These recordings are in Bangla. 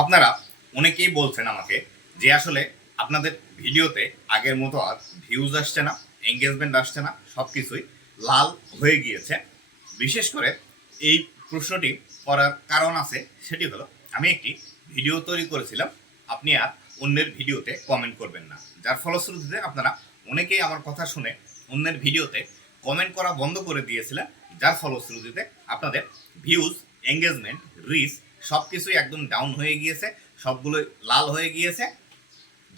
আপনারা অনেকেই বলছেন আমাকে যে আসলে আপনাদের ভিডিওতে আগের মতো আর ভিউজ আসছে না এঙ্গেজমেন্ট আসছে না সব কিছুই লাল হয়ে গিয়েছে। বিশেষ করে এই প্রশ্নটি করার কারণ আছে, সেটি হলো আমি একটি ভিডিও তৈরি করেছিলাম, আপনি আর অন্যের ভিডিওতে কমেন্ট করবেন না। যার ফলশ্রুতিতে আপনারা অনেকেই আমার কথা শুনে অন্যের ভিডিওতে কমেন্ট করা বন্ধ করে দিয়েছিলেন, যার ফলশ্রুতিতে আপনাদের ভিউজ এঙ্গেজমেন্ট রিচ সব কিছুই একদম ডাউন হয়ে গিয়েছে, সবগুলোই লাল হয়ে গিয়েছে।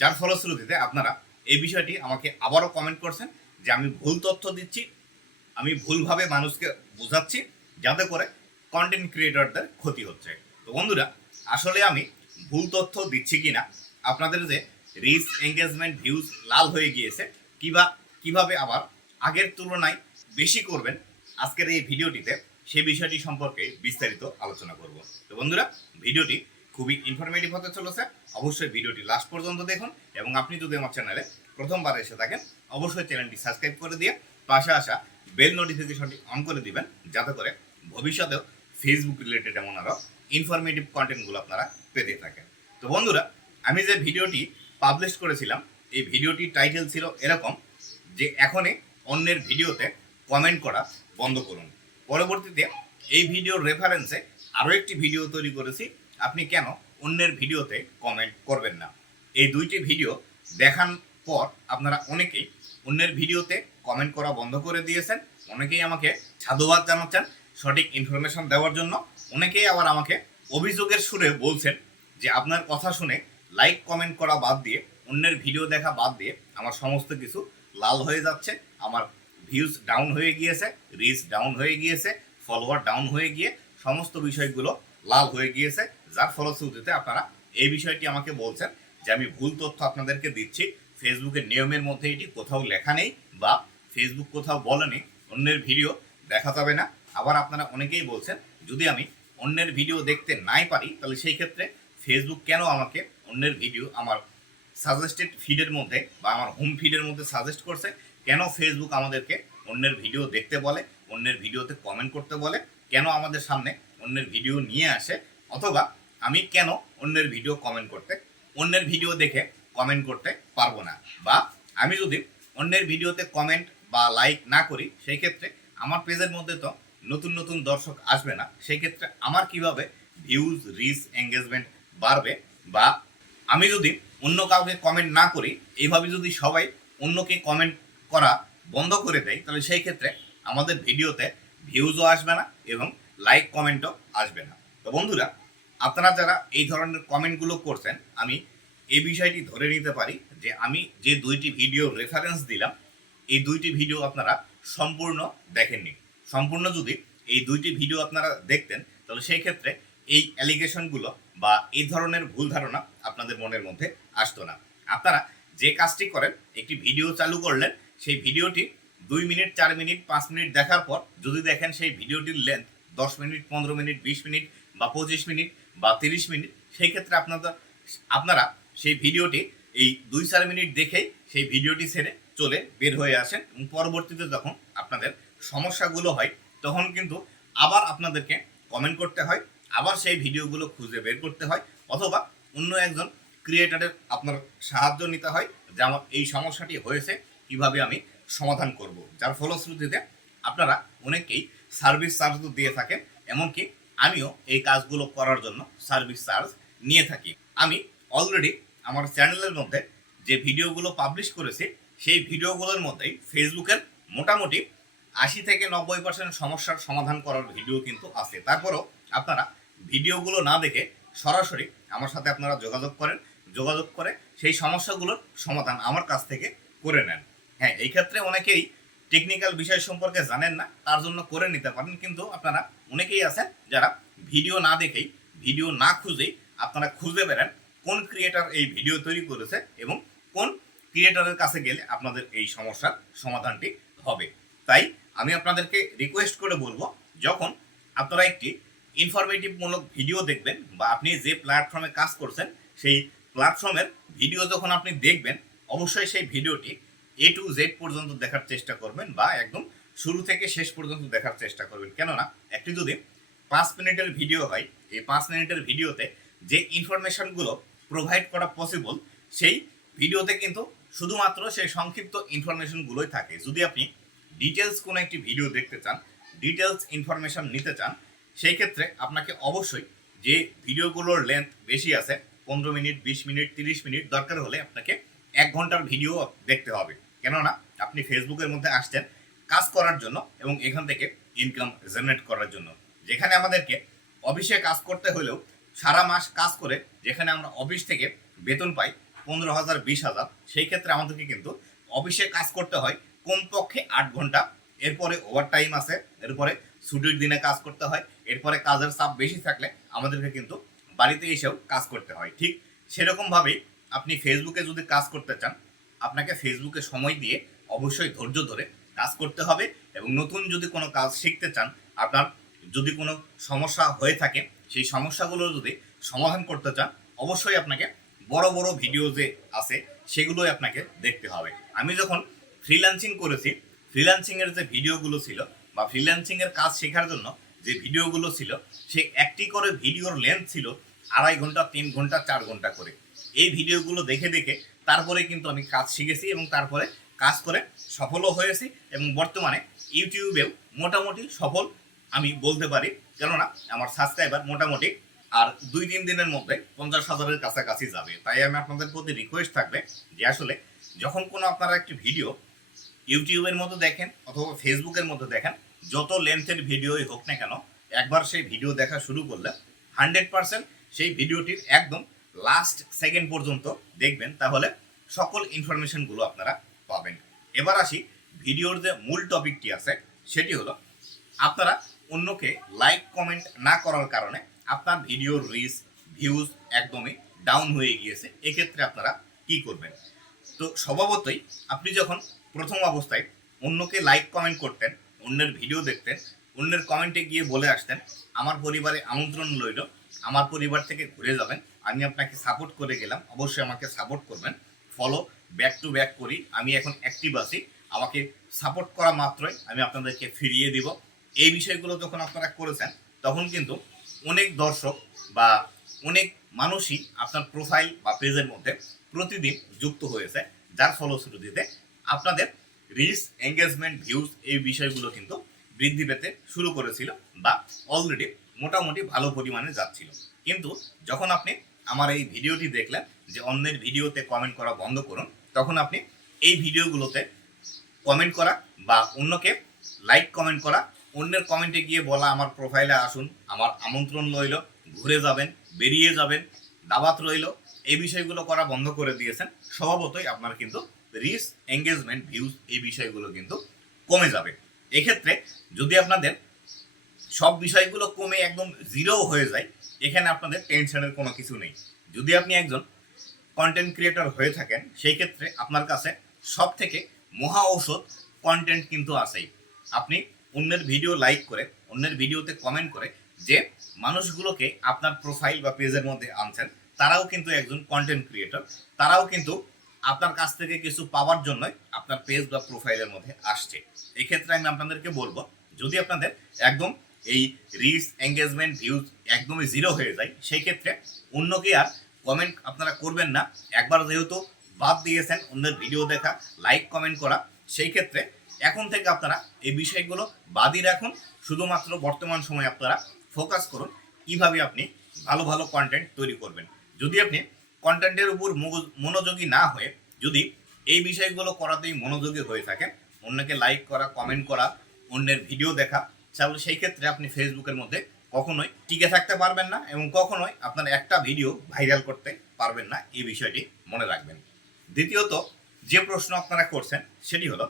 যার ফলশ্রুতিতে আপনারা এই বিষয়টি আমাকে আবারও কমেন্ট করছেন যে আমি ভুল তথ্য দিচ্ছি, আমি ভুলভাবে মানুষকে বোঝাচ্ছি, যাতে করে কন্টেন্ট ক্রিয়েটরদের ক্ষতি হচ্ছে। তো বন্ধুরা, আসলে আমি ভুল তথ্য দিচ্ছি কিনা, আপনাদের যে রিচ এঙ্গেজমেন্ট ভিউজ লাল হয়ে গিয়েছে, কিবা, কীভাবে আবার আগের তুলনায় বেশি করবেন আজকের এই ভিডিওটিতে সেই বিষয়টি সম্পর্কে বিস্তারিত আলোচনা করব। তো বন্ধুরা, ভিডিওটি খুবই ইনফরমেটিভ হতে চলেছে। অবশ্যই ভিডিওটি লাস্ট পর্যন্ত দেখুন এবং আপনি যদি আমার চ্যানেলে প্রথমবার এসে থাকেন, অবশ্যই চ্যানেলটি সাবস্ক্রাইব করে দিয়ে পাশে আসা বেল নোটিফিকেশনটি অন করে দিবেন, যাতে করে ভবিষ্যতেও ফেসবুক রিলেটেড এমন আরও ইনফরমেটিভ কন্টেন্টগুলো আপনারা পেতে থাকেন। তো বন্ধুরা, আমি যে ভিডিওটি পাবলিশ করেছিলাম, এই ভিডিওটির টাইটেল ছিল এরকম যে এখনই অন্যের ভিডিওতে কমেন্ট করা বন্ধ করুন। পরবর্তীতে এই ভিডিওর রেফারেন্সে আরও একটি ভিডিও তৈরি করেছি। আপনি কেন অন্যের ভিডিওতে কমেন্ট করবেন না? এই দুইটি ভিডিও দেখার পর আপনারা অনেকেই অন্যের ভিডিওতে কমেন্ট করা বন্ধ করে দিয়েছেন। অনেকেই আমাকে সাধুবাদ জানাচ্ছেন, সঠিক ইনফরমেশন দেওয়ার জন্য। অনেকেই আবার আমাকে অভিযোগের সুরে বলছেন যে আপনার কথা শুনে লাইক কমেন্ট করা বাদ দিয়ে, অন্যের ভিডিও দেখা বাদ দিয়ে আমার সমস্ত কিছু লাল হয়ে যাচ্ছে, আমার ভিউজ ডাউন হয়ে গিয়েছে রিচ ডাউন হয়ে গিয়েছে ফলোয়ার ডাউন হয়ে গিয়ে সমস্ত বিষয়গুলো লাল হয়ে গিয়েছে। যার ফলশ্রুতিতে আপনারা এই বিষয়টি আমাকে বলছেন যে আমি ভুল তথ্য আপনাদেরকে দিচ্ছি। ফেসবুকের নিয়মের মধ্যে এটি কোথাও লেখা নেই বা ফেসবুক কোথাও বলেনি, অন্যের ভিডিও দেখা যাবে না। আবার আপনারা অনেকেই বলছেন, যদি আমি অন্যের ভিডিও দেখতে নাই পারি, তাহলে সেই ক্ষেত্রে ফেসবুক কেন আমাকে অন্যের ভিডিও, আমার সাজেস্টেড ফিডের মধ্যে বা আমার হোম ফিডের মধ্যে সাজেস্ট করছে? কেন ফেসবুক আমাদেরকে অন্যের ভিডিও দেখতে বলে, অন্যের ভিডিওতে কমেন্ট করতে বলে, কেন আমাদের সামনে অন্যের ভিডিও নিয়ে আসে, অথবা আমি কেন অন্যের ভিডিও কমেন্ট করতে, অন্যের ভিডিও দেখে কমেন্ট করতে পারব না? বা আমি যদি অন্যের ভিডিওতে কমেন্ট বা লাইক না করি, সেই ক্ষেত্রে আমার পেজের মধ্যে তো নতুন নতুন দর্শক আসবে না, সেই ক্ষেত্রে আমার কীভাবে ভিউজ রিচ এঙ্গেজমেন্ট বাড়বে? বা আমি যদি অন্য কাউকে কমেন্ট না করি, এইভাবে যদি সবাই অন্যকে কমেন্ট করা বন্ধ করে দেয়, তাহলে সেই ক্ষেত্রে আমাদের ভিডিওতে ভিউজও আসবে না এবং লাইক কমেন্টও আসবে না। তো বন্ধুরা, আপনারা যারা এই ধরনের কমেন্টগুলো করছেন, আমি এই বিষয়টি ধরে নিতে পারি যে আমি যে দুইটি ভিডিও রেফারেন্স দিলাম, এই দুইটি ভিডিও আপনারা সম্পূর্ণ দেখেননি। সম্পূর্ণ যদি এই দুইটি ভিডিও আপনারা দেখতেন, তাহলে সেই ক্ষেত্রে এই অ্যালিগেশনগুলো বা এই ধরনের ভুল ধারণা আপনাদের মনের মধ্যে আসতো না। আপনারা যে কাজটি করেন, একটি ভিডিও চালু করলেন সেই ভিডিওটি দুই মিনিট, চার মিনিট, পাঁচ মিনিট দেখার পর যদি দেখেন সেই ভিডিওটির লেন্থ দশ মিনিট, পনেরো মিনিট, বিশ মিনিট বা পঁচিশ মিনিট বা তিরিশ মিনিট, সেই ক্ষেত্রে আপনাদের আপনারা সেই ভিডিওটি এই দুই, চার মিনিট দেখেই সেই ভিডিওটি ছেড়ে চলে বের হয়ে আসেন এবং পরবর্তীতে যখন আপনাদের সমস্যাগুলো হয়, তখন কিন্তু আবার আপনাদেরকে কমেন্ট করতে হয়, আবার সেই ভিডিওগুলো খুঁজে বের করতে হয় অথবা অন্য একজন ক্রিয়েটারের আপনার সাহায্য নিতে হয় যে আমার এই সমস্যাটি হয়েছে কীভাবে আমি সমাধান করব। যার ফলশ্রুতিতে আপনারা অনেকেই সার্ভিস চার্জ তো দিয়ে থাকেন, এমনকি আমিও এই কাজগুলো করার জন্য সার্ভিস চার্জ নিয়ে থাকি। আমি অলরেডি আমার চ্যানেলের মধ্যে যে ভিডিওগুলো পাবলিশ করেছি, সেই ভিডিওগুলোর মধ্যেই ফেসবুকের মোটামুটি আশি থেকে নব্বই পার্সেন্ট সমস্যার সমাধান করার ভিডিও কিন্তু আছে। তারপরও আপনারা ভিডিওগুলো না দেখে সরাসরি আমার সাথে আপনারা যোগাযোগ করেন, যোগাযোগ করে সেই সমস্যাগুলোর সমাধান আমার কাছ থেকে করে নেন। হ্যাঁ এই ক্ষেত্রে অনেকেই টেকনিক্যাল বিষয় সম্পর্কে জানেন না, তার জন্য করে নিতে পারেন, কিন্তু আপনারা অনেকেই আছেন যারা ভিডিও না দেখেই ভিডিও না খুঁজেই আপনারা খুঁজে বেড়ান কোন ক্রিয়েটার এই ভিডিও তৈরি করেছে এবং কোন ক্রিয়েটারের কাছে গেলে আপনাদের এই সমস্যার সমাধানটি হবে। তাই আমি আপনাদেরকে রিকোয়েস্ট করে বলব, যখন আপনারা একটি ইনফরমেটিভমূলক ভিডিও দেখবেন বা আপনি যে প্ল্যাটফর্মে কাজ করছেন, সেই প্ল্যাটফর্মের ভিডিও যখন আপনি দেখবেন, অবশ্যই সেই ভিডিওটি এ টু জেড পর্যন্ত দেখার চেষ্টা করবেন বা একদম শুরু থেকে শেষ পর্যন্ত দেখার চেষ্টা করবেন। কেননা, একটি যদি পাঁচ মিনিটের ভিডিও হয়, এই পাঁচ মিনিটের ভিডিওতে যে ইনফরমেশনগুলো প্রোভাইড করা পসিবল সেই ভিডিওতে কিন্তু শুধুমাত্র সেই সংক্ষিপ্ত ইনফরমেশনগুলোই থাকে। যদি আপনি ডিটেলস কোনো একটি ভিডিও দেখতে চান ডিটেলস ইনফরমেশন নিতে চান, সেই ক্ষেত্রে আপনাকে অবশ্যই যে ভিডিওগুলোর লেন্থ বেশি আছে, পনেরো মিনিট, বিশ মিনিট, তিরিশ মিনিট দরকার হলে আপনাকে এক ঘণ্টার ভিডিও দেখতে হবে। কেননা আপনি ফেসবুকের মধ্যে আসছেন কাজ করার জন্য এবং এখান থেকে ইনকাম জেনারেট করার জন্য। যেখানে আমাদেরকে অফিসে কাজ করতে হলেও সারা মাস কাজ করে যেখানে আমরা অফিস থেকে বেতন পাই পনেরো হাজার, বিশ হাজার, সেই ক্ষেত্রে আমাদেরকে কিন্তু অফিসে কাজ করতে হয় কমপক্ষে আট ঘণ্টা। এরপরে ওভার টাইম আছে, এরপরে ছুটির দিনে কাজ করতে হয়, এরপরে কাজের চাপ বেশি থাকলে আমাদেরকে কিন্তু বাড়িতে এসেও কাজ করতে হয়। ঠিক সেরকমভাবেই আপনি ফেসবুকে যদি কাজ করতে চান আপনাকে ফেসবুকে সময় দিয়ে অবশ্যই ধৈর্য ধরে কাজ করতে হবে এবং নতুন যদি কোনো কাজ শিখতে চান, আপনার যদি কোনো সমস্যা হয়ে থাকে, সেই সমস্যাগুলো যদি সমাধান করতে চান, অবশ্যই আপনাকে বড় বড় ভিডিও যে আছে, সেগুলোই আপনাকে দেখতে হবে। আমি যখন ফ্রিল্যান্সিং করেছি ফ্রিল্যান্সিংয়ের যে ভিডিওগুলো ছিল বা ফ্রিল্যান্সিংয়ের কাজ শেখার জন্য যে ভিডিওগুলো ছিল, সে একটি করে ভিডিওর লেন্থ ছিল আড়াই ঘণ্টা, তিন ঘণ্টা, চার ঘণ্টা করে। এই ভিডিওগুলো দেখে দেখে তারপরে কিন্তু আমি কাজ শিখেছি এবং তারপরে কাজ করে সফলও হয়েছি এবং বর্তমানে ইউটিউবেও মোটামুটি সফল আমি বলতে পারি। কেননা আমার সাবস্ক্রাইবার মোটামুটি আর দুই তিন দিনের মধ্যে পঞ্চাশ হাজারের কাছাকাছি যাবে। তাই আমি আপনাদের প্রতি রিকোয়েস্ট থাকবে যে আসলে যখন কোনো আপনারা একটি ভিডিও ইউটিউবের মতো দেখেন অথবা ফেসবুকের মধ্যে দেখেন, যত লেন্থের ভিডিওই হোক না কেন, একবার সেই ভিডিও দেখা শুরু করলে হান্ড্রেড পার্সেন্ট সেই ভিডিওটির একদম লাস্ট সেকেন্ড পর্যন্ত দেখবেন, তাহলে সকল ইনফরমেশনগুলো আপনারা পাবেন। এবার আসি ভিডিওর যে মূল টপিকটি আছে, সেটি হলো, আপনারা অন্যকে লাইক কমেন্ট না করার কারণে আপনার ভিডিওর রিচ ভিউজ একদমই ডাউন হয়ে গিয়েছে। এক্ষেত্রে আপনারা কি করবেন? তো স্বভাবতই আপনি যখন প্রথম অবস্থায় অন্যকে লাইক কমেন্ট করতেন, অন্যের ভিডিও দেখতেন, অন্যের কমেন্টে গিয়ে বলে আসতেন, আমার পরিবারে আমন্ত্রণ রইল, আমার পরিবার থেকে ঘুরে যাবেন আমি আপনাকে সাপোর্ট করে গেলাম, অবশ্যই আমাকে সাপোর্ট করবেন। ফলো ব্যাক টু ব্যাক করি। আমি এখন অ্যাক্টিভ আছি। আমাকে সাপোর্ট করা মাত্রই আমি আপনাদেরকে ফিরিয়ে দিব। এই বিষয়গুলো যখন আপনারা করেছেন, তখন কিন্তু অনেক দর্শক বা অনেক মানুষই আপনার প্রোফাইল বা পেজের মধ্যে প্রতিদিন যুক্ত হয়েছে, যার ফলশ্রুতিতে আপনাদের রিচ এঙ্গেজমেন্ট ভিউজ এই বিষয়গুলো কিন্তু বৃদ্ধি পেতে শুরু করেছিল বা অলরেডি মোটামুটি ভালো পরিমাণে যাচ্ছিল। কিন্তু যখন আপনি আমার এই ভিডিওটি দেখলেন যে অন্যের ভিডিওতে কমেন্ট করা বন্ধ করুন, তখন আপনি এই ভিডিওগুলোতে কমেন্ট করা বা অন্যকে লাইক কমেন্ট করা, অন্যের কমেন্টে গিয়ে বলা, আমার প্রোফাইলে আসুন, আমার আমন্ত্রণ রইল, ঘুরে যাবেন, বেরিয়ে যাবেন দাবাত রইল, এই বিষয়গুলো করা বন্ধ করে দিয়েছেন, স্বভাবতই আপনার কিন্তু রিস এঙ্গেজমেন্ট ভিউজ এই বিষয়গুলো কিন্তু কমে যাবে। এক্ষেত্রে যদি আপনাদের সব বিষয়গুলো কমে একদম জিরো হয়ে যায় এখানে আপনাদের টেনশনের কোনো কিছু নেই। যদি আপনি একজন কন্টেন্ট ক্রিয়েটর হয়ে থাকেন, সেই ক্ষেত্রে আপনার কাছে সব থেকে মহা ঔষধ কন্টেন্ট কিন্তু আসেই আপনি অন্যের ভিডিও লাইক করে, অন্যের ভিডিওতে কমেন্ট করে যে মানুষগুলোকে আপনার প্রোফাইল বা পেজের মধ্যে আনছেন, তারাও কিন্তু একজন কন্টেন্ট ক্রিয়েটর তারাও কিন্তু আপনার কাছ থেকে কিছু পাওয়ার জন্যই আপনার পেজ বা প্রোফাইলের মধ্যে আসছে। এক্ষেত্রে আমি আপনাদেরকে বলব, যদি আপনাদের একদম এই রিচ এঙ্গেজমেন্ট ভিউজ একদমই জিরো হয়ে যায়। সেই ক্ষেত্রে অন্যকে আর কমেন্ট আপনারা করবেন না। একবার যেহেতু বাদ দিয়েছেন অন্যের ভিডিও দেখা লাইক কমেন্ট করা সেই ক্ষেত্রে এখন থেকে আপনারা এই বিষয়গুলো বাদই রাখুন। শুধুমাত্র বর্তমান সময়ে আপনারা ফোকাস করুন কীভাবে আপনি ভালো ভালো কন্টেন্ট তৈরি করবেন। যদি আপনি কন্টেন্টের উপর মনোযোগী না হয়ে যদি এই বিষয়গুলো করাতেই মনোযোগী হয়ে থাকেন, অন্যকে লাইক করা কমেন্ট করা, অন্যের ভিডিও দেখা তাহলে সেই ক্ষেত্রে আপনি ফেসবুকের মধ্যে কখনোই টিকে থাকতে পারবেন না এবং কখনোই আপনার একটা ভিডিও ভাইরাল করতে পারবেন না। এই বিষয়টি মনে রাখবেন। দ্বিতীয়ত, যে প্রশ্ন আপনারা করছেন সেটি হলো,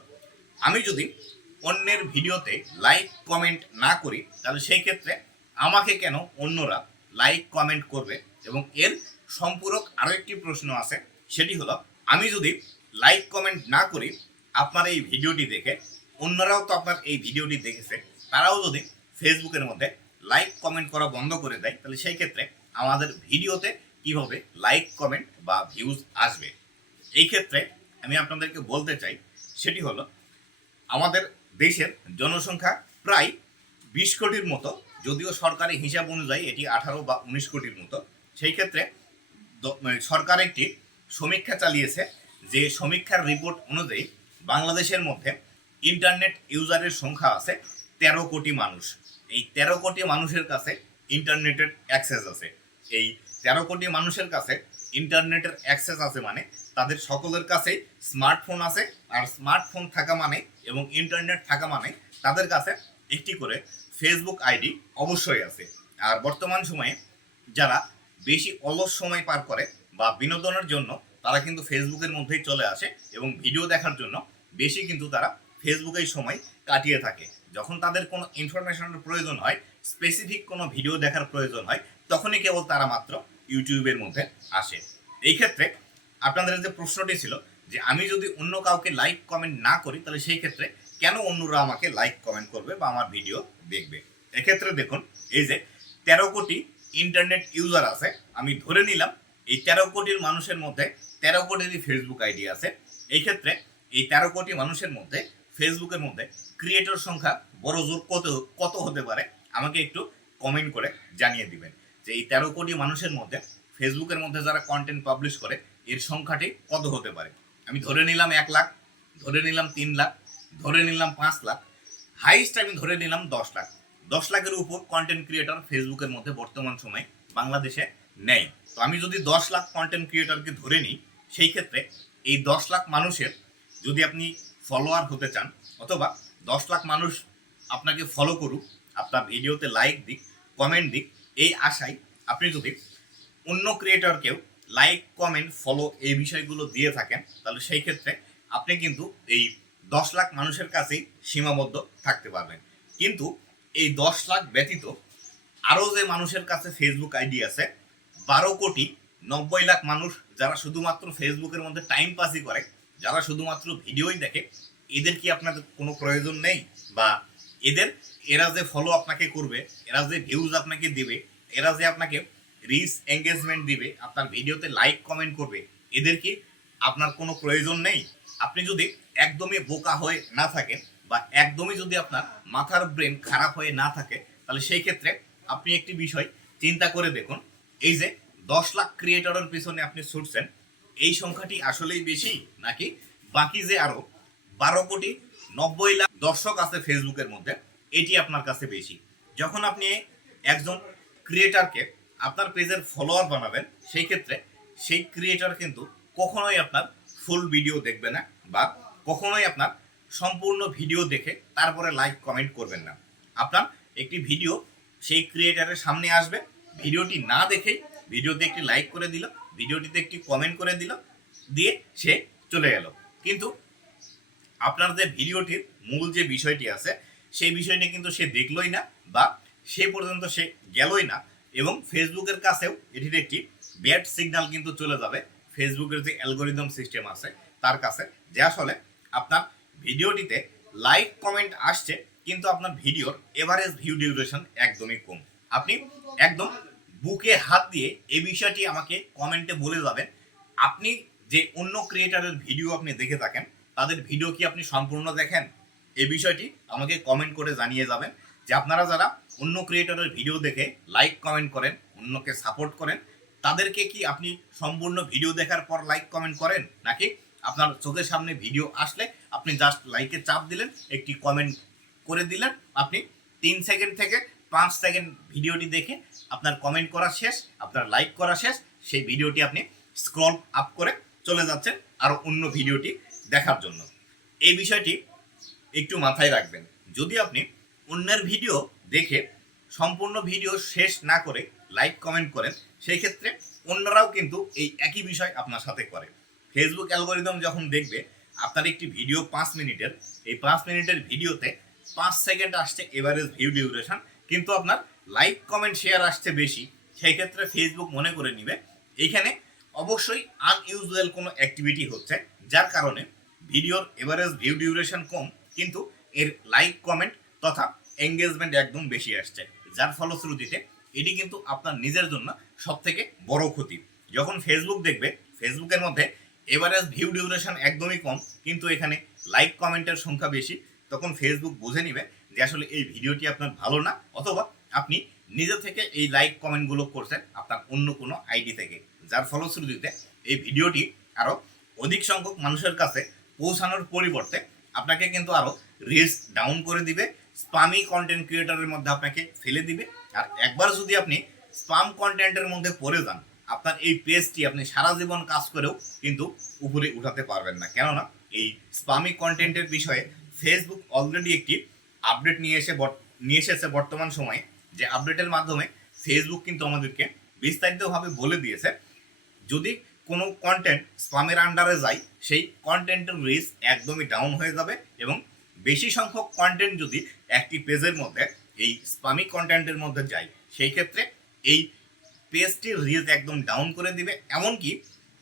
আমি যদি অন্যের ভিডিওতে লাইক কমেন্ট না করি, তাহলে সেই ক্ষেত্রে আমাকে কেন অন্যরা লাইক কমেন্ট করবে? এবং এর সম্পূরক আরও একটি প্রশ্ন আছে, সেটি হলো, আমি যদি লাইক কমেন্ট না করি, আপনার এই ভিডিওটি দেখে অন্যরাও তো আপনার এই ভিডিওটি দেখেছে তারাও যদি ফেসবুকের মধ্যে লাইক কমেন্ট করা বন্ধ করে দেয়, তাহলে সেই ক্ষেত্রে আমাদের ভিডিওতে কীভাবে লাইক কমেন্ট বা ভিউজ আসবে? এই ক্ষেত্রে আমি আপনাদেরকে বলতে চাই, সেটি হলো আমাদের দেশের জনসংখ্যা প্রায় বিশ কোটির মতো, যদিও সরকারি হিসাব অনুযায়ী এটি আঠারো বা উনিশ কোটির মতো। সেই ক্ষেত্রে মানে সরকার একটি সমীক্ষা চালিয়েছে যে সমীক্ষার রিপোর্ট অনুযায়ী বাংলাদেশের মধ্যে ইন্টারনেট ইউজারের সংখ্যা আছে তেরো কোটি মানুষ। এই তেরো কোটি মানুষের কাছে ইন্টারনেটের অ্যাক্সেস আছে। এই তেরো কোটি মানুষের কাছে ইন্টারনেটের অ্যাক্সেস আছে মানে তাদের সকলের কাছেই স্মার্টফোন আছে। আর স্মার্টফোন থাকা মানে এবং ইন্টারনেট থাকা মানে তাদের কাছে একটি করে ফেসবুক আইডি অবশ্যই আছে। আর বর্তমান সময়ে যারা বেশি অলস সময় পার করে বা বিনোদনের জন্য তারা কিন্তু ফেসবুকের মধ্যেই চলে আসে এবং ভিডিও দেখার জন্য বেশি কিন্তু তারা ফেসবুকেই সময় কাটিয়ে থাকে। যখন তাদের কোনো ইনফরমেশনের প্রয়োজন হয় স্পেসিফিক কোনো ভিডিও দেখার প্রয়োজন হয়, তখনই কেবল তারা মাত্র ইউটিউবের মধ্যে আসে। এই ক্ষেত্রে আপনাদের যে প্রশ্নটি ছিল যে আমি যদি অন্য কাউকে লাইক কমেন্ট না করি, তাহলে সেই ক্ষেত্রে কেন অন্যরা আমাকে লাইক কমেন্ট করবে বা আমার ভিডিও দেখবে? এক্ষেত্রে দেখুন, এই যে তেরো কোটি ইন্টারনেট ইউজার আছে, আমি ধরে নিলাম, এই তেরো কোটির মানুষের মধ্যে তেরো কোটিরই ফেসবুক আইডি আছে। এই ক্ষেত্রে এই তেরো কোটি মানুষের মধ্যে ফেসবুকের মধ্যে ক্রিয়েটর সংখ্যা বড় জোর কত কত হতে পারে, আমাকে একটু কমেন্ট করে জানিয়ে দিবেন। যে এই তেরো কোটি মানুষের মধ্যে ফেসবুকের মধ্যে যারা কন্টেন্ট পাবলিশ করে, এর সংখ্যাটি কত হতে পারে? আমি ধরে নিলাম এক লাখ, ধরে নিলাম তিন লাখ, ধরে নিলাম পাঁচ লাখ হাইস্ট আমি ধরে নিলাম দশ লাখ। দশ লাখের উপর কন্টেন্ট ক্রিয়েটর ফেসবুকের মধ্যে বর্তমান সময়ে বাংলাদেশে নেই। তো আমি যদি দশ লাখ কন্টেন্ট ক্রিয়েটরকে ধরে নিই, সেই ক্ষেত্রে এই দশ লাখ মানুষের যদি আপনি ফলোয়ার হতে চান, অথবা দশ লাখ মানুষ আপনাকে ফলো করুক, আপনার ভিডিওতে লাইক দিক কমেন্ট দিক, এই আশায় আপনি যদি অন্য ক্রিয়েটরকেও লাইক কমেন্ট ফলো এই বিষয়গুলো দিয়ে থাকেন, তাহলে সেই ক্ষেত্রে আপনি কিন্তু এই দশ লাখ মানুষের কাছেই সীমাবদ্ধ থাকতে পারবেন। কিন্তু এই দশ লাখ ব্যতীত আরও যে মানুষের কাছে ফেসবুক আইডি আছে, বারো কোটি নব্বই লাখ মানুষ যারা শুধুমাত্র ফেসবুকের মধ্যে টাইম পাসই করে, যারা শুধুমাত্র ভিডিওই দেখে এদের কি আপনাদের কোনো প্রয়োজন নেই? বা এদের, এরা যে ফলো আপনাকে করবে, এরা যে ভিউজ আপনাকে দিবে, এরা যে আপনাকে রিচ এঙ্গেজমেন্ট দিবে আপনার ভিডিওতে লাইক কমেন্ট করবে, এদের কি আপনার কোনো প্রয়োজন নেই? আপনি যদি একদমই বোকা হয়ে না থাকেন বা একদমই যদি আপনার মাথার ব্রেন খারাপ হয়ে না থাকে, তাহলে সেই ক্ষেত্রে আপনি একটি বিষয় চিন্তা করে দেখুন। এই যে দশ লাখ ক্রিয়েটরের পিছনে আপনি ছুটছেন, এই সংখ্যাটি আসলেই বেশি নাকি বাকি যে আরও বারো কোটি নব্বই লাখ দর্শক আছে ফেসবুকের মধ্যে। এটি আপনার কাছে বেশি। যখন আপনি একজন ক্রিয়েটারকে আপনার পেজের ফলোয়ার বানাবেন, সেই ক্ষেত্রে সেই ক্রিয়েটার কিন্তু কখনোই আপনার ফুল ভিডিও দেখবে না বা কখনোই আপনার সম্পূর্ণ ভিডিও দেখে তারপরে লাইক কমেন্ট করবেন না। আপনার একটি ভিডিও সেই ক্রিয়েটারের সামনে আসবে। ভিডিওটি না দেখেই ভিডিওতে একটি লাইক করে দিল ভিডিওটিতে একটি কমেন্ট করে দিল, দিয়ে সে চলে গেল। কিন্তু আপনার যে ভিডিওটির মূল যে বিষয়টি আছে, সেই বিষয়টি কিন্তু সে দেখলোই না বা সে পর্যন্ত সে গেলই না এবং ফেসবুকের কাছেও এটির একটি ব্যাড সিগন্যাল কিন্তু চলে যাবে। ফেসবুকের যে অ্যালগোরিদম সিস্টেম আছে, তার কাছে। যে আসলে আপনার ভিডিওটিতে লাইক, কমেন্ট আসছে, কিন্তু আপনার ভিডিওর এভারেজ ভিউ ডিউরেশন একদমই কম। আপনি একদম বুকে হাত দিয়ে এই বিষয়টি আমাকে কমেন্টে বলে যাবেন। আপনি যে অন্য ক্রিয়েটারের ভিডিও আপনি দেখে থাকেন তাদের ভিডিও কি আপনি সম্পূর্ণ দেখেন? এই বিষয়টি আমাকে কমেন্ট করে জানিয়ে যাবেন। যে আপনারা যারা অন্য ক্রিয়েটরের ভিডিও দেখে লাইক কমেন্ট করেন, অন্যকে সাপোর্ট করেন, তাদেরকে কি আপনি সম্পূর্ণ ভিডিও দেখার পর লাইক কমেন্ট করেন? নাকি আপনার চোখের সামনে ভিডিও আসলে আপনি জাস্ট লাইকে চাপ দিলেন, একটি কমেন্ট করে দিলেন, আপনি তিন সেকেন্ড থেকে পাঁচ সেকেন্ড ভিডিওটি দেখে আপনার কমেন্ট করা শেষ, আপনার লাইক করা শেষ, সেই ভিডিওটি আপনি স্ক্রল আপ করে চলে যাচ্ছেন, আর অন্য ভিডিওটি দেখার জন্য। এই বিষয়টি একটু মাথায় রাখবেন। যদি আপনি অন্যের ভিডিও দেখে সম্পূর্ণ ভিডিও শেষ না করে লাইক, কমেন্ট করেন, সেই ক্ষেত্রে অন্যরাও কিন্তু এই একই বিষয় আপনার সাথে করে। ফেসবুক অ্যালগোরিদম যখন দেখবে, আপনার একটি ভিডিও পাঁচ মিনিটের, এই পাঁচ মিনিটের ভিডিওতে পাঁচ সেকেন্ড আসছে এভারেজ ভিউ ডিউরেশন কিন্তু আপনার লাইক কমেন্ট শেয়ার আসছে বেশি, সেই ক্ষেত্রে ফেসবুক মনে করে নিবে। এইখানে অবশ্যই আনইউজুয়াল কোনো অ্যাক্টিভিটি হচ্ছে, যার কারণে ভিডিওর এভারেজ ভিউ ডিউরেশন কম, কিন্তু এর লাইক, কমেন্ট তথা এঙ্গেজমেন্ট একদম বেশি আসছে। যার ফলশ্রুতিতে এটি কিন্তু আপনার নিজের জন্য সব থেকে বড় ক্ষতি। যখন ফেসবুক দেখবে ফেসবুকের মধ্যে এভারেজ ভিউ ডিউরেশন একদমই কম, কিন্তু এখানে লাইক, কমেন্টের সংখ্যা বেশি, তখন ফেসবুক বুঝে নিবে যে আসলে এই ভিডিওটি আপনার ভালো না, অথবা আপনি নিজে থেকে এই লাইক, কমেন্টগুলো করছেন আপনার অন্য কোনো আইডি থেকে। যার ফলশ্রুতিতে এই ভিডিওটি আরও অধিক সংখ্যক মানুষের কাছে পৌঁছানোর পরিবর্তে আপনাকে কিন্তু আরও রিস্ক ডাউন করে দিবে স্পামি কন্টেন্ট ক্রিয়েটারের মধ্যে আপনাকে ফেলে দিবে। আর একবার যদি আপনি স্পাম কন্টেন্টের মধ্যে পড়ে যান, আপনার এই পেজটি আপনি সারা জীবন কাজ করেও কিন্তু উপরে উঠাতে পারবেন না। কেননা এই স্পামি কন্টেন্টের বিষয়ে ফেসবুক অলরেডি একটি আপডেট নিয়ে এসে নিয়ে এসেছে বর্তমান সময়ে, যে আপডেটের মাধ্যমে ফেসবুক কিন্তু আমাদেরকে বিস্তারিতভাবে বলে দিয়েছে। যদি কোনো কন্টেন্ট স্পামের আন্ডারে যায় সেই কন্টেন্টের রিস্ক একদমই ডাউন হয়ে যাবে এবং বেশি সংখ্যক কন্টেন্ট যদি একটি পেজের মধ্যে, এই স্পামি কন্টেন্টের মধ্যে যায় সেই ক্ষেত্রে এই পেজটির রিস্ক একদম ডাউন করে দিবে। এমনকি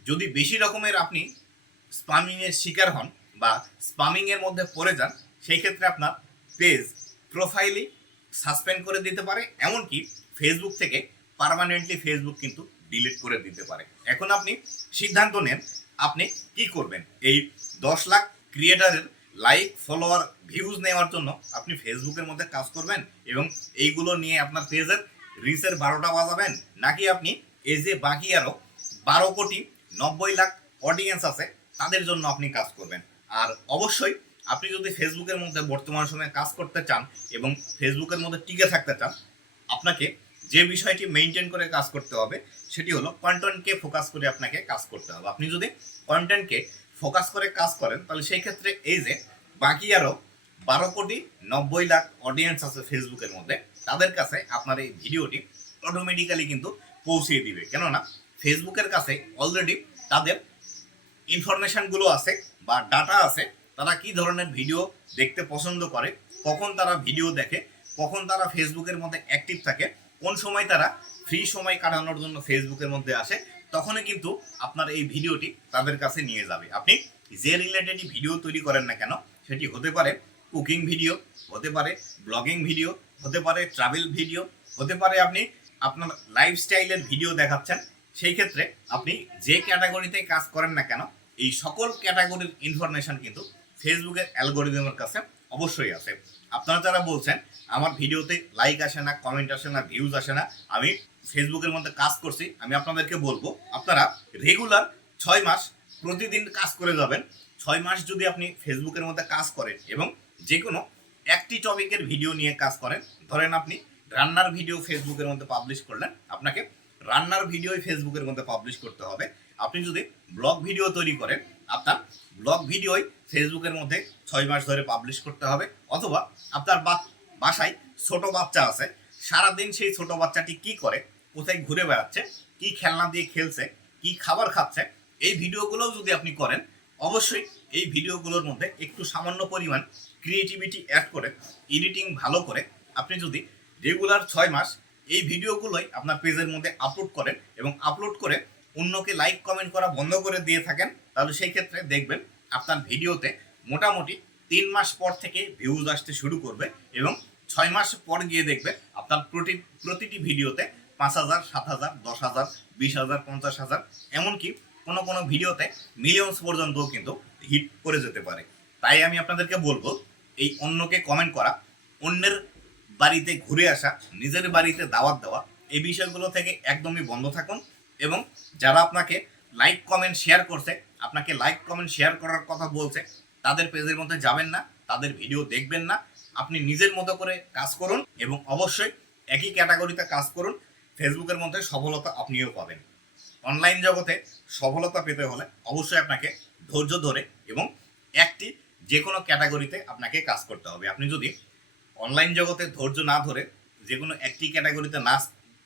যদি বেশি রকমের আপনি স্পামিংয়ের শিকার হন বা স্পামিংয়ের মধ্যে পড়ে যান, সেই ক্ষেত্রে আপনার পেজ প্রোফাইলই সাসপেন্ড করে দিতে পারে। এমনকি ফেসবুক থেকে পার্মানেন্টলি ফেসবুক কিন্তু ডিলিট করে দিতে পারে। এখন আপনি সিদ্ধান্ত নেন আপনি কি করবেন। এই দশ লাখ ক্রিয়েটারের লাইক ফলোয়ার ভিউজ নেওয়ার জন্য আপনি ফেসবুকের মধ্যে কাজ করবেন এবং এইগুলো নিয়ে আপনার পেজের রিচের বারোটা বাজাবেন। নাকি আপনি এই যে বাকি আরও বারো কোটি নব্বই লাখ অডিয়েন্স আছে, তাদের জন্য আপনি কাজ করবেন। আর অবশ্যই আপনি যদি ফেসবুকের মধ্যে বর্তমান সময়ে কাজ করতে চান এবং ফেসবুকের মধ্যে টিকে থাকতে চান, আপনাকে যে বিষয়টি মেনটেন করে কাজ করতে হবে সেটি হলো কন্টেন্টকে ফোকাস করে আপনাকে কাজ করতে হবে। আপনি যদি কন্টেন্টকে ফোকাস করে কাজ করেন, তাহলে সেই ক্ষেত্রে এই যে বাকি আরও বারো কোটি নব্বই লাখ অডিয়েন্স আছে ফেসবুকের মধ্যে, তাদের কাছে আপনার এই ভিডিওটি অটোমেটিক্যালি কিন্তু পৌঁছিয়ে দিবে। কেননা ফেসবুকের কাছে অলরেডি তাদের ইনফরমেশনগুলো আছে বা ডাটা আছে, তারা কি ধরনের ভিডিও দেখতে পছন্দ করে, কখন তারা ভিডিও দেখে, কখন তারা ফেসবুকের মধ্যে অ্যাক্টিভ থাকে, কোন সময় তারা ফ্রি সময় কাটানোর জন্য ফেসবুকের মধ্যে আসে, তখনই কিন্তু আপনার এই ভিডিওটি তাদের কাছে নিয়ে যাবে। আপনি যে রিলেটেডই ভিডিও তৈরি করেন না কেন, সেটি হতে পারে কুকিং ভিডিও হতে পারে ব্লগিং ভিডিও হতে পারে ট্রাভেল ভিডিও হতে পারে আপনি আপনার লাইফস্টাইলের ভিডিও দেখাচ্ছেন, সেই ক্ষেত্রে আপনি যে ক্যাটাগরিতে কাজ করেন না কেন, এই সকল ক্যাটাগরির ইনফরমেশন কিন্তু ফেসবুকের অ্যালগোরিদমের কাছে অবশ্যই আছে আপনারা যারা বলছেন, আমার ভিডিওতে লাইক আসে না কমেন্ট আসে না ভিউজ আসে না, আমি ফেসবুকের মধ্যে কাজ করছি, আমি আপনাদেরকে বলব, আপনারা রেগুলার ছয় মাস প্রতিদিন কাজ করে যাবেন। ছয় মাস যদি আপনি ফেসবুকের মধ্যে কাজ করেন এবং যে কোনো একটি টপিকের ভিডিও নিয়ে কাজ করেন, ধরেন আপনি রান্নার ভিডিও ফেসবুকের মধ্যে পাবলিশ করলেন, আপনাকে রান্নার ভিডিওই ফেসবুকের মধ্যে পাবলিশ করতে হবে। আপনি যদি ব্লগ ভিডিও তৈরি করেন, আপনার ব্লগ ভিডিওই ফেসবুকের মধ্যে ছয় মাস ধরে পাবলিশ করতে হবে। অথবা আপনার বাসায় ছোট বাচ্চা আছে, সারাদিন সেই ছোট বাচ্চাটি কি করে কোথায় ঘুরে বেড়াচ্ছে, কি খেলনা দিয়ে খেলছে, কি খাবার খাচ্ছে, এই ভিডিওগুলোও যদি আপনি করেন, অবশ্যই এই ভিডিওগুলোর মধ্যে একটু সামান্য পরিমাণ ক্রিয়েটিভিটি অ্যাড করে এডিটিং ভালো করে আপনি যদি রেগুলার ছয় মাস এই ভিডিওগুলোই আপনার পেজের মধ্যে আপলোড করেন এবং আপলোড করে অন্যকে লাইক কমেন্ট করা বন্ধ করে দিয়ে থাকেন, তাহলে সেই ক্ষেত্রে দেখবেন আপনার ভিডিওতে মোটামুটি তিন মাস পর থেকে ভিউজ আসতে শুরু করবে এবং ছয় মাস পর গিয়ে দেখবে আপনার প্রতি, প্রতিটি ভিডিওতে পাঁচ হাজার, সাত হাজার, দশ হাজার, বিশ হাজার, পঞ্চাশ হাজার, এমনকি কোনো কোনো ভিডিওতে মিলিয়নস পর্যন্ত কিন্তু হিট করে যেতে পারে। তাই আমি আপনাদেরকে বলব, এই অন্যকে কমেন্ট করা, অন্যের বাড়িতে ঘুরে আসা, নিজের বাড়িতে দাওয়াত দেওয়া, এই বিষয়গুলো থেকে একদমই বন্ধ থাকুন এবং যারা আপনাকে লাইক কমেন্ট শেয়ার করছে, আপনাকে লাইক কমেন্ট শেয়ার করার কথা বলছে, তাদের পেজের মধ্যে যাবেন না, তাদের ভিডিও দেখবেন না, আপনি নিজের মতো করে কাজ করুন এবং অবশ্যই একই ক্যাটাগরিতে কাজ করুন ফেসবুকের মধ্যে সফলতা আপনিও পাবেন। অনলাইন জগতে সফলতা পেতে হলে অবশ্যই আপনাকে ধৈর্য ধরে এবং একটি যে কোনো ক্যাটাগরিতে আপনাকে কাজ করতে হবে। আপনি যদি অনলাইন জগতে ধৈর্য না ধরে যে কোনো একটি ক্যাটাগরিতে না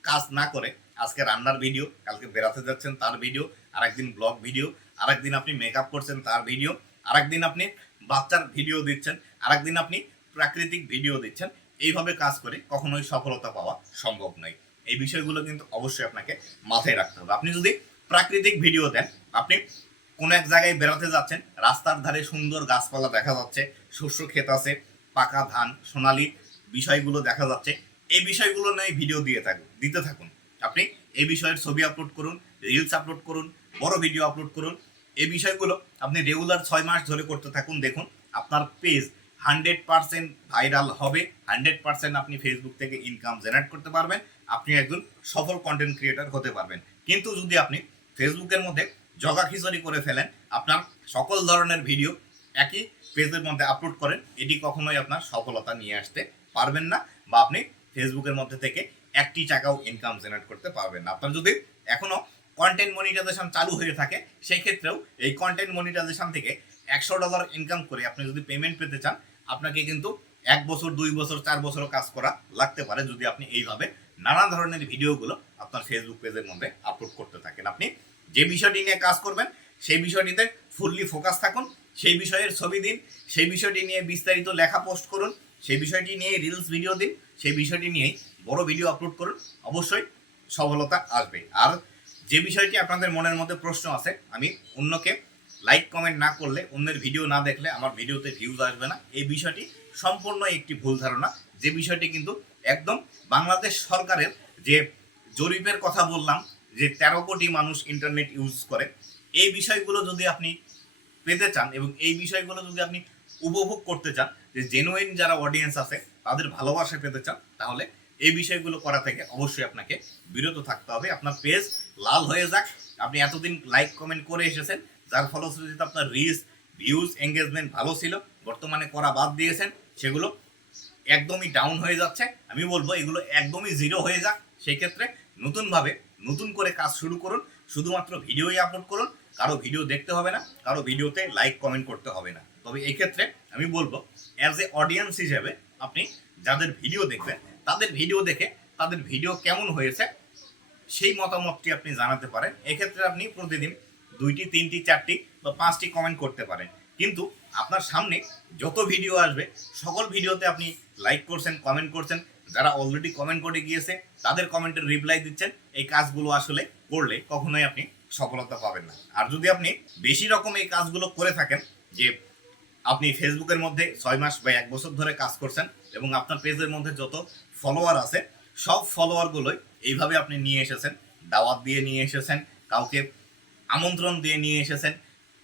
কাজ না করে, আজকে রান্নার ভিডিও, কালকে বেড়াতে যাচ্ছেন তার ভিডিও আর একদিন ব্লগ ভিডিও আর একদিন আপনি মেকআপ করছেন তার ভিডিও, আরেকদিন আপনি বাচ্চার ভিডিও দিচ্ছেন আর একদিন আপনি প্রাকৃতিক ভিডিও দিচ্ছেন, এইভাবে কাজ করে কখনোই সফলতা পাওয়া সম্ভব নয়। এই বিষয়গুলো কিন্তু অবশ্যই আপনাকে মাথায় রাখতে হবে। আপনি যদি প্রাকৃতিক ভিডিও দেন, আপনি কোনো এক জায়গায় বেড়াতে যাচ্ছেন, রাস্তার ধারে সুন্দর গাছপালা দেখা যাচ্ছে, শস্য ক্ষেত আছে, পাকা ধান, সোনালি বিষয়গুলো দেখা যাচ্ছে, এই বিষয়গুলো নিয়ে ভিডিও দিয়ে থাকুন, দিতে থাকুন। আপনি এই বিষয়ের ছবি আপলোড করুন রিলস আপলোড করুন, বড় ভিডিও আপলোড করুন, এই বিষয়গুলো আপনি রেগুলার ছয় মাস ধরে করতে থাকুন, দেখুন, আপনার পেজ হান্ড্রেড পার্সেন্ট ভাইরাল হবে, হান্ড্রেড পার্সেন্ট আপনি ফেসবুক থেকে ইনকাম জেনারেট করতে পারবেন, আপনি একজন সফল কন্টেন্ট ক্রিয়েটর হতে পারবেন। কিন্তু যদি আপনি ফেসবুকের মধ্যে জগা খিচুড়ি করে ফেলেন, আপনার সকল ধরনের ভিডিও একই পেজের মধ্যে আপলোড করেন, এটি কখনোই আপনার সফলতা নিয়ে আসতে পারবেন না বা আপনি ফেসবুকের মধ্যে থেকে একটি টাকাও ইনকাম জেনারেট করতে পারবেন না। আপনার যদি এখনও কন্টেন্ট মনিটাইজেশন চালু হয়ে থাকে সেই ক্ষেত্রেও এই কন্টেন্ট মনিটাইজেশন থেকে একশো ডলার ইনকাম করে আপনি যদি পেমেন্ট পেতে চান আপনাকে কিন্তু এক বছর, দুই বছর, চার বছরও কাজ করা লাগতে পারে যদি আপনি এইভাবে নানা ধরনের ভিডিওগুলো আপনার ফেসবুক পেজের মধ্যে আপলোড করতে থাকেন। আপনি যে বিষয়টি নিয়ে কাজ করবেন, সেই বিষয়টিতে ফুললি ফোকাস থাকুন, সেই বিষয়ের ছবি দিন, সেই বিষয়টি নিয়ে বিস্তারিত লেখা পোস্ট করুন, সেই বিষয়টি নিয়ে রিলস ভিডিও দিন, সেই বিষয়টি নিয়েই বড় ভিডিও আপলোড করুন, অবশ্যই সফলতা আসবে। আর যে বিষয়টি আপনাদের মনের মধ্যে প্রশ্ন আছে, আমি অন্যকে লাইক কমেন্ট না করলে, অন্যের ভিডিও না দেখলে আমার ভিডিওতে ভিউজ আসবে না। এই বিষয়টি সম্পূর্ণ একটি ভুল ধারণা। যে বিষয়টি কিন্তু একদম বাংলাদেশ সরকারের যে জরিপের কথা বললাম, যে তেরো কোটি মানুষ ইন্টারনেট ইউজ করে, এই বিষয়গুলো যদি আপনি পেতে চান এবং এই বিষয়গুলো যদি আপনি উপভোগ করতে চান, যে জেনুইন যারা অডিয়েন্স আছে, তাদের ভালোবাসা পেতে চান, তাহলে এই বিষয়গুলো করা থেকে অবশ্যই আপনাকে বিরত থাকতে হবে। আপনার পেজ লাল হয়ে যাক। আপনি এতদিন লাইক কমেন্ট করে এসেছেন। যার ফলশ্রুতিতে আপনার রিচ ভিউজ এঙ্গেজমেন্ট ভালো ছিল, বর্তমানে করা বাদ দিয়েছেন, সেগুলো একদমই ডাউন হয়ে যাচ্ছে। আমি বলব এগুলো একদমই জিরো হয়ে যাক। সেই ক্ষেত্রে নতুনভাবে নতুন করে কাজ শুরু করুন, শুধুমাত্র ভিডিওই আপলোড করুন, কারও ভিডিও দেখতে হবে না, কারও ভিডিওতে লাইক কমেন্ট করতে হবে না। তবে এই ক্ষেত্রে আমি বলব অ্যাজ এ অডিয়েন্স হিসেবে আপনি যাদের ভিডিও দেখবেন, তাদের ভিডিও দেখে তাদের ভিডিও কেমন হয়েছে, সেই মতামতটি আপনি জানাতে পারেন। এক্ষেত্রে আপনি প্রতিদিন দুইটি, তিনটি, চারটি বা পাঁচটি কমেন্ট করতে পারেন। কিন্তু আপনার সামনে যত ভিডিও আসবে, সকল ভিডিওতে আপনি লাইক করছেন কমেন্ট করছেন, যারা অলরেডি কমেন্ট করে গিয়েছে, তাদের কমেন্টের রিপ্লাই দিচ্ছেন, এই কাজগুলো আসলে করলে কখনোই আপনি সফলতা পাবেন না। আর যদি আপনি বেশি রকম এই কাজগুলো করে থাকেন, যে আপনি ফেসবুকের মধ্যে ছয় মাস বা এক বছর ধরে কাজ করছেন এবং আপনার পেজের মধ্যে যত ফলোয়ার আছে, সব ফলোয়ারগুলোই এইভাবে আপনি নিয়ে এসেছেন, দাওয়াত দিয়ে নিয়ে এসেছেন, কাউকে আমন্ত্রণ দিয়ে নিয়ে এসেছেন,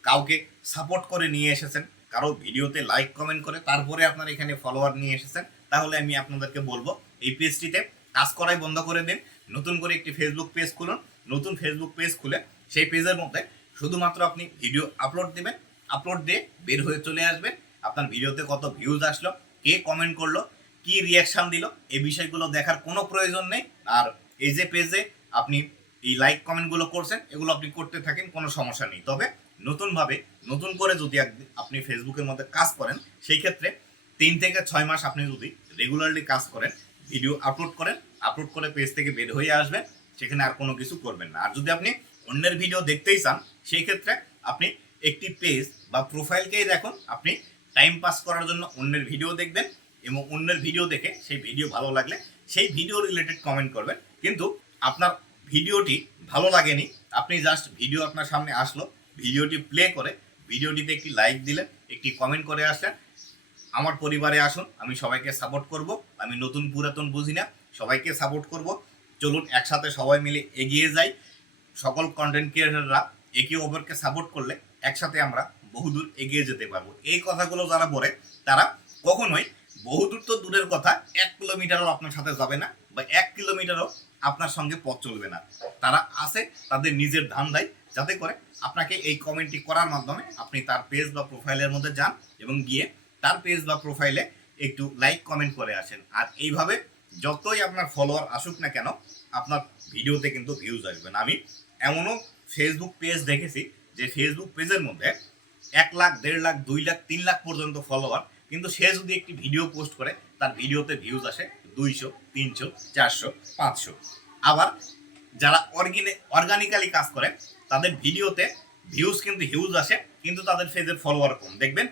কাউকে সাপোর্ট করে নিয়ে এসেছেন, কারও ভিডিওতে লাইক কমেন্ট করে তারপরে আপনার এখানে ফলোয়ার নিয়ে এসেছেন, তাহলে আমি আপনাদেরকে বলব এই পেজটিতে কাজ করাই বন্ধ করে দিন, নতুন করে একটি ফেসবুক পেজ খুলুন, নতুন ফেসবুক পেজ খুলে সেই পেজের মধ্যে শুধুমাত্র আপনি ভিডিও আপলোড দিবেন আপলোড দিয়ে বের হয়ে চলে আসবেন, আপনার ভিডিওতে কত ভিউজ আসলো, কে কমেন্ট করল, কি রিয়াকশন দিল, এই বিষয়গুলো দেখার কোনো প্রয়োজন নেই, আর এই যে পেজে আপনি এই লাইক কমেন্টগুলো করছেন, এগুলো আপনি করতে থাকেন, কোনো সমস্যা নেই। তবে নতুনভাবে, নতুন করে যদি আপনি ফেসবুকের মধ্যে কাজ করেন, সেই ক্ষেত্রে তিন থেকে ছয় মাস আপনি যদি রেগুলারলি কাজ করেন ভিডিও আপলোড করেন আপলোড করে পেজ থেকে বের হয়ে আসবেন, সেখানে আর কোনো কিছু করবেন না। আর যদি আপনি অন্যের ভিডিও দেখতেই চান, সেই ক্ষেত্রে আপনি একটি পেজ বা প্রোফাইলকেই দেখুন, আপনি টাইম পাস করার জন্য অন্যের ভিডিও দেখবেন এবং অন্যের ভিডিও দেখে সেই ভিডিও ভালো লাগলে সেই ভিডিও রিলেটেড কমেন্ট করবেন। কিন্তু আপনার ভিডিওটি ভালো লাগেনি, আপনি জাস্ট ভিডিও আপনার সামনে আসলো, ভিডিওটি প্লে করে, ভিডিওটিতে একটি লাইক দিলেন, একটি কমেন্ট করে আসলেন, আমার পরিবারে আসুন, আমি সবাইকে সাপোর্ট করব, আমি নতুন পুরাতন বুঝি না, সবাইকে সাপোর্ট করব, চলুন একসাথে সবাই মিলে এগিয়ে যাই, সকল কন্টেন্ট ক্রিয়েটাররা একে অপরকে সাপোর্ট করলে একসাথে আমরা বহুদূর এগিয়ে যেতে পারব। এই কথাগুলো যারা বলে, তারা কখনোই বহুদূর তো দূরের কথা, এক কিলোমিটারও আপনার সাথে যাবে না, বা এক কিলোমিটারও আপনার সঙ্গে পথ চলবে না। তারা আছে, তাদের নিজের ধান্দায় যাতে করে আপনাকে এই কমেন্টটি করার মাধ্যমে আপনি তার পেজ বা প্রোফাইলের মধ্যে যান এবং গিয়ে তার পেজ বা প্রোফাইলে একটু লাইক কমেন্ট করে আসেন। আর এইভাবে যতই আপনার ফলোয়ার আসুক না কেন, আপনার ভিডিওতে কিন্তু ভিউজ আসবে না। আমি এমনও ফেসবুক পেজ দেখেছি যে ফেসবুক পেজের মধ্যে এক লাখ, দেড় লাখ, দুই লাখ, তিন লাখ পর্যন্ত ফলোয়ার কিন্তু সে যদি একটি ভিডিও পোস্ট করে, তার ভিডিওতে ভিউজ আসে দুইশো, তিনশো, চারশো, পাঁচশো। আবার যারা অর্গিনে অর্গানিক্যালি কাজ করে, তাদের ভিডিওতে ভিউজ কিন্তু হিউজ আসে, কিন্তু তাদের ফেজের ফলোয়ার কম। দেখবেন,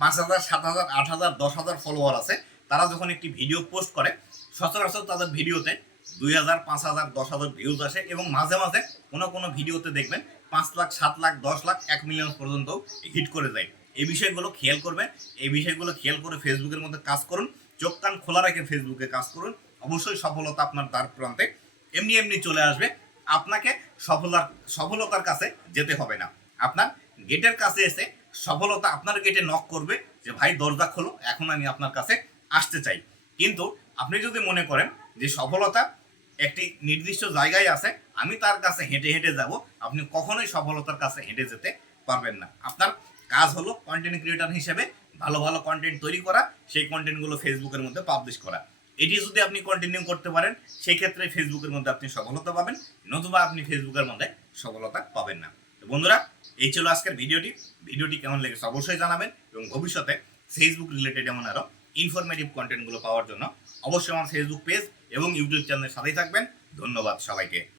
পাঁচ হাজার, সাত হাজার, আট হাজার, দশ হাজার ফলোয়ার আছে। তারা যখন একটি ভিডিও পোস্ট করে, সচরাচর তাদের ভিডিওতে দুই হাজার, পাঁচ হাজার, দশ হাজার ভিউজ আসে এবং মাঝে মাঝে কোনো কোনো ভিডিওতে দেখবেন, পাঁচ লাখ, সাত লাখ, দশ লাখ, এক মিলিয়ন পর্যন্ত হিট করে যায়। এই বিষয়গুলো খেয়াল করবেন, এই বিষয়গুলো খেয়াল করে ফেসবুকের মধ্যে কাজ করুন। চোখ কান খোলা রেখে ফেসবুকে কাজ করুন। অবশ্যই সফলতা আপনার দ্বার প্রান্তে। এমনি এমনি চলে আসবে। আপনাকে সফলার সফলতার কাছে যেতে হবে না। আপনার গেটের কাছে এসে সফলতা আপনার গেটে নক করবে যে, ভাই, দরজা খোলো, এখন আমি আপনার কাছে আসতে চাই। কিন্তু আপনি যদি মনে করেন যে, সফলতা একটি নির্দিষ্ট জায়গায় আছে, আমি তার কাছে হেঁটে হেঁটে যাব, আপনি কখনোই সফলতার কাছে হেঁটে যেতে পারবেন না। আপনার কাজ হলো কন্টেন্ট ক্রিয়েটর হিসেবে ভালো ভালো কন্টেন্ট তৈরি করা, সেই কন্টেন্টগুলো ফেসবুকের মধ্যে পাবলিশ করা। এটি যদি আপনি কন্টিনিউ করতে পারেন সেই ক্ষেত্রে ফেসবুকের মধ্যে আপনি সফলতা পাবেন, নতুবা আপনি ফেসবুকের মধ্যে সফলতা পাবেন না। তো বন্ধুরা, এই ছিল আজকের ভিডিওটি। ভিডিওটি কেমন লেগেছে অবশ্যই জানাবেন এবং ভবিষ্যতে ফেসবুক রিলেটেড এমন আরও ইনফরমেটিভ কন্টেন্টগুলো পাওয়ার জন্য অবশ্যই আমার ফেসবুক পেজ এবং ইউটিউব চ্যানেলের সাথেই থাকবেন। ধন্যবাদ সবাইকে।